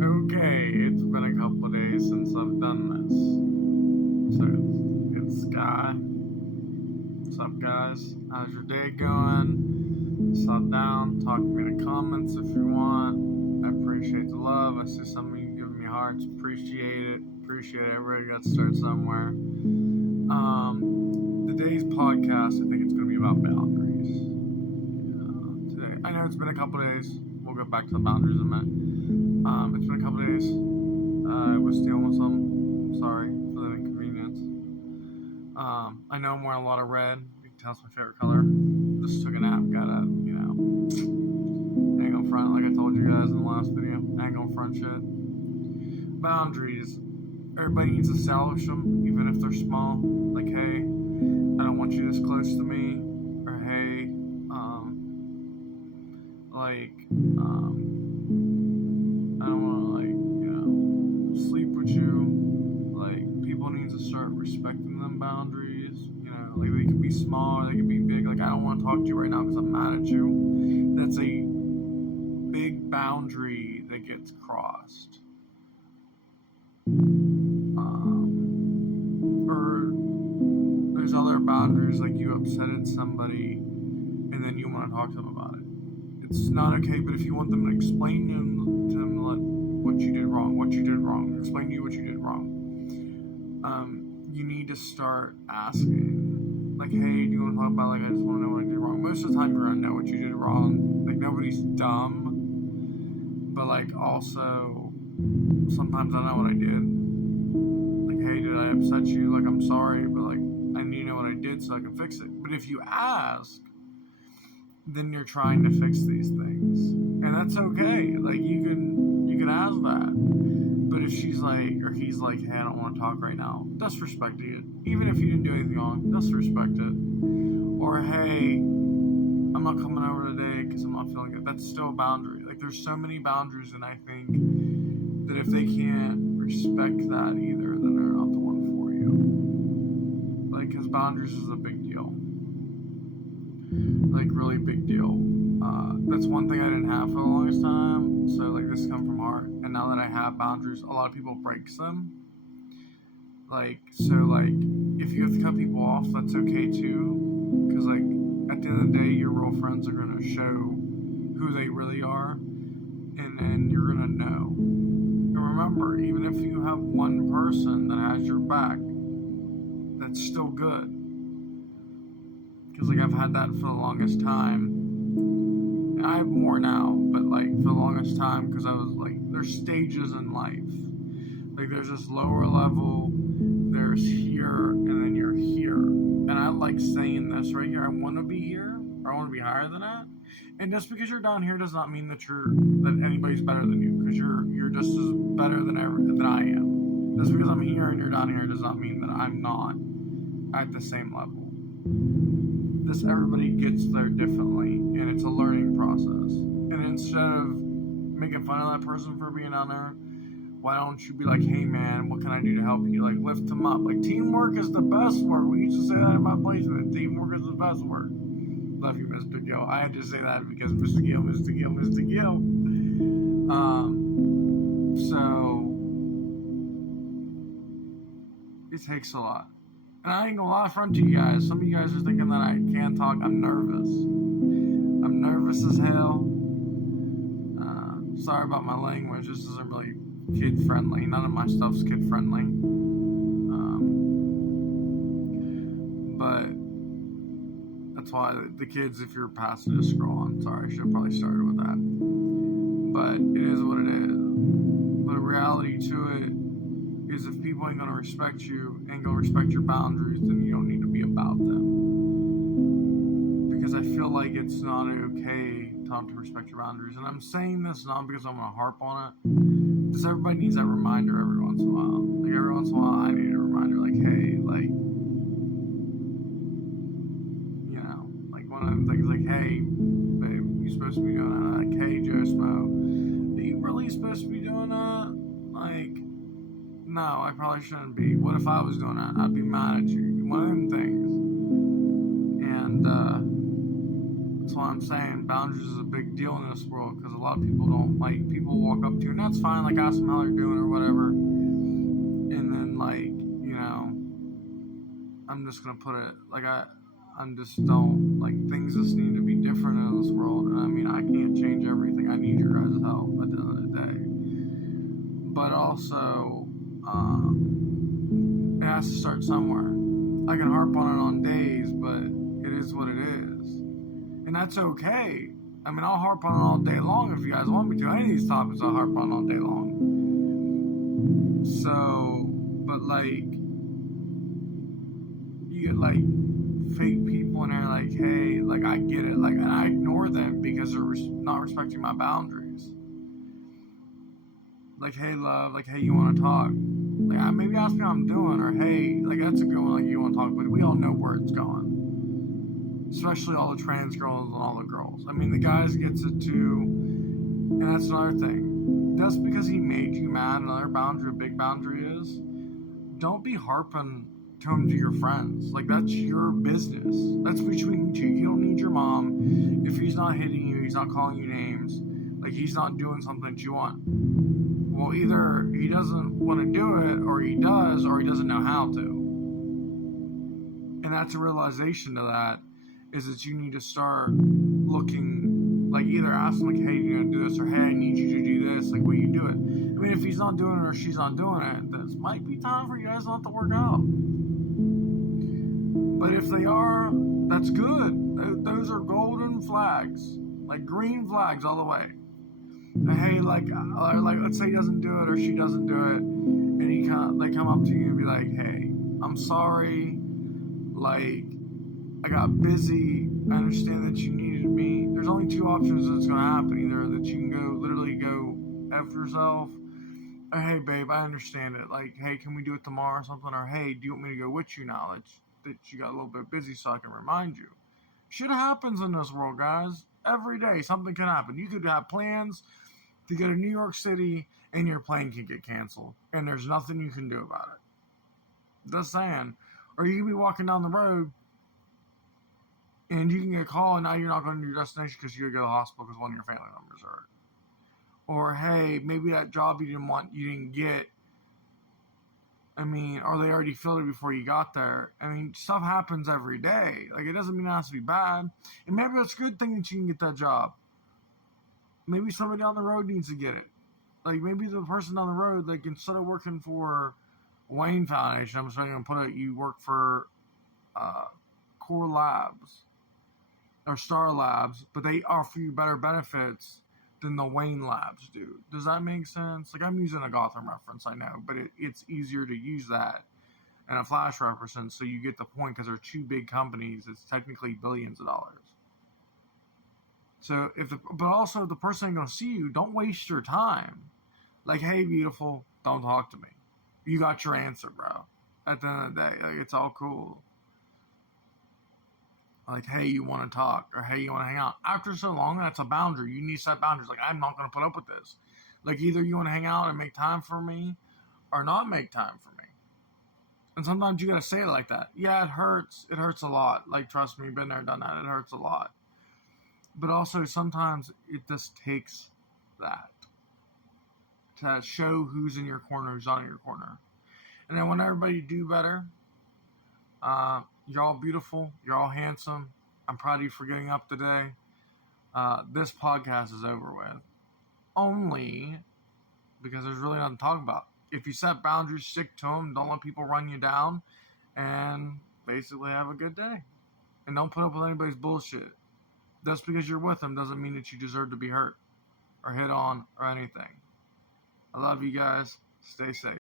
Okay, it's been a couple of days since I've done this. So, it's Sky. What's up, guys? How's your day going? Stop down, talk to me in the comments if you want. I appreciate the love. I see some of you giving me hearts. Appreciate it. Appreciate it. Everybody got to start somewhere. Today's podcast, I think it's going to be about boundaries. Today, I know it's been a couple of days. We'll go back to the boundaries in a minute. It's been a couple of days. I was dealing with some. Sorry for the inconvenience. I know I'm wearing a lot of red. You can tell it's my favorite color. Just took a nap. Gotta, hang on front, like I told you guys in the last video. Hang on front shit. Boundaries. Everybody needs to establish them, even if they're small. Like, hey, I don't want you this close to me. Or, hey, I don't want to, sleep with you. Like, people need to start respecting them boundaries. Like, they could be small, or they could be big. Like, I don't want to talk to you right now because I'm mad at you. That's a big boundary that gets crossed. Or there's other boundaries, like you upsetted somebody and then you want to talk to them about it. It's not okay, but if you want them to explain to them like, what you did wrong, explain to you what you did wrong, you need to start asking, like, hey, do you want to talk about, like, I just want to know what I did wrong. Most of the time you're going to know what you did wrong. Like, nobody's dumb, but, like, also, sometimes I know what I did. Like, hey, did I upset you? Like, I'm sorry, but, like, I need to know what I did so I can fix it. But if you ask, then you're trying to fix these things, and that's okay. Like, you can ask that. But if she's like, or he's like, hey, I don't want to talk right now, disrespect it. Even if you didn't do anything wrong, disrespect it. Or, hey, I'm not coming over today because I'm not feeling good. That's still a boundary. Like, there's so many boundaries, and I think that if they can't respect that either, then they're not the one for you. Like, because boundaries is a big deal. Like, really big deal. That's one thing I didn't have for the longest time. So, like, this come from heart. And now that I have boundaries, a lot of people breaks them. Like, so, like, if you have to cut people off, that's okay too. Because, like, at the end of the day, your real friends are going to show who they really are. And then you're going to know. And remember, even if you have one person that has your back, that's still good. Because, like, I've had that for the longest time. And I have more now, but, like, for the longest time, because I was, like, there's stages in life. Like, there's this lower level, there's here, and then you're here. And I like saying this right here. I want to be here, or I want to be higher than that. And just because you're down here does not mean that anybody's better than you, because you're just as better than I am. Just because I'm here and you're down here does not mean that I'm not at the same level. Everybody gets there differently, and it's a learning process. And instead of making fun of that person for being down there, why don't you be like, hey man, what can I do to help you? Like, lift them up. Like, teamwork is the best work. We used to say that in my placement. Teamwork is the best work. Love you, Mr. Gill. I had to say that because Mr. Gill. So it takes a lot. And I ain't gonna lie front to you guys. Some of you guys are thinking that I can't talk. I'm nervous. I'm nervous as hell. Sorry about my language. This isn't really kid friendly. None of my stuff's kid friendly. But that's why the kids, if you're past it, just scroll on. Sorry, I should have probably started with that. But it is what it is. But the reality to it is, if people ain't gonna respect you, ain't gonna respect your boundaries, then you don't need to be about them. Because I feel like it's not okay to respect your boundaries. And I'm saying this not because I'm gonna harp on it. Just everybody needs that reminder every once in a while. Like, every once in a while, I need a reminder, like, hey, like, like, one of them things, like, hey, babe, you supposed to be doing that? Like, hey, Joe Smo, are you really supposed to be doing that? Like, no, I probably shouldn't be. What if I was doing that? I'd be mad at you. One of them things. And, that's why I'm saying boundaries is a big deal in this world, because a lot of people don't, like, people walk up to you, and that's fine, like, ask them how they're doing or whatever, and then, like, I'm just gonna put it, like, I'm just don't, like, things just need to be different in this world, and I mean, I can't change everything, I need your guys' help at the end of the day, but also, it has to start somewhere. I can harp on it on days, but it is what it is. And that's okay. I mean, I'll harp on it all day long if you guys want me to. Any of these topics I'll harp on all day long. So, but like, you get like fake people in there like, hey, like I get it. Like, and I ignore them because they're not respecting my boundaries. Like, hey, love, like, hey, you want to talk? Like, maybe ask me how I'm doing, or hey, like, that's a good one, like, you want to talk, but we all know where it's going. Especially all the trans girls and all the girls. I mean, the guys gets it too, and that's another thing. Just because he made you mad, another boundary, a big boundary is, don't be harping to him to your friends. Like, that's your business. That's between you. You don't need your mom. If he's not hitting you, he's not calling you names, like, he's not doing something that you want. Well, either he doesn't want to do it, or he does, or he doesn't know how to. And that's a realization to that, is that you need to start looking, like, either ask him, like, hey, you're going to do this, or hey, I need you to do this, like, will you do it? I mean, if he's not doing it or she's not doing it, this might be time for you guys not to work out. But if they are, that's good. Those are golden flags, like green flags all the way. Hey, like let's say he doesn't do it or she doesn't do it, and they come up to you and be like, hey, I'm sorry, like, I got busy, I understand that you needed me. There's only two options that's going to happen. Either that you can literally go F yourself, or hey, babe, I understand it, like, hey, can we do it tomorrow or something, or hey, do you want me to go with you now that you got a little bit busy so I can remind you. Shit happens in this world, guys. Every day something can happen. You could have plans to go to New York City and your plane can get canceled, and there's nothing you can do about it. Just saying. Or you can be walking down the road and you can get a call, and now you're not going to your destination because you got to go to the hospital because one of your family members are hurt. Or hey, maybe that job you didn't get. I mean, or they already filled it before you got there. I mean, stuff happens every day. Like, it doesn't mean it has to be bad. And maybe it's a good thing that you can get that job. Maybe somebody down the road needs to get it. Like, maybe the person down the road, like, instead of working for Wayne Foundation, I'm just going to put it, you work for Core Labs or Star Labs, but they offer you better benefits than the Wayne Labs do. Does that make sense? Like, I'm using a Gotham reference, I know, but it's easier to use that and a Flash reference, so you get the point, because they're two big companies. It's technically billions of dollars. So but also the person ain't gonna see you. Don't waste your time. Like, hey, beautiful, don't talk to me. You got your answer, bro. At the end of the day, like, it's all cool. Like, hey, you want to talk, or hey, you want to hang out. After so long, that's a boundary. You need to set boundaries. Like, I'm not going to put up with this. Like, either you want to hang out and make time for me, or not make time for me. And sometimes you got to say it like that. Yeah, it hurts. It hurts a lot. Like, trust me, been there, done that. It hurts a lot. But also, sometimes it just takes that to show who's in your corner, who's not in your corner. And I want everybody to do better. You're all beautiful. You're all handsome. I'm proud of you for getting up today. This podcast is over with. Only because there's really nothing to talk about. If you set boundaries, stick to them. Don't let people run you down. And basically have a good day. And don't put up with anybody's bullshit. Just because you're with them doesn't mean that you deserve to be hurt or hit on or anything. I love you guys. Stay safe.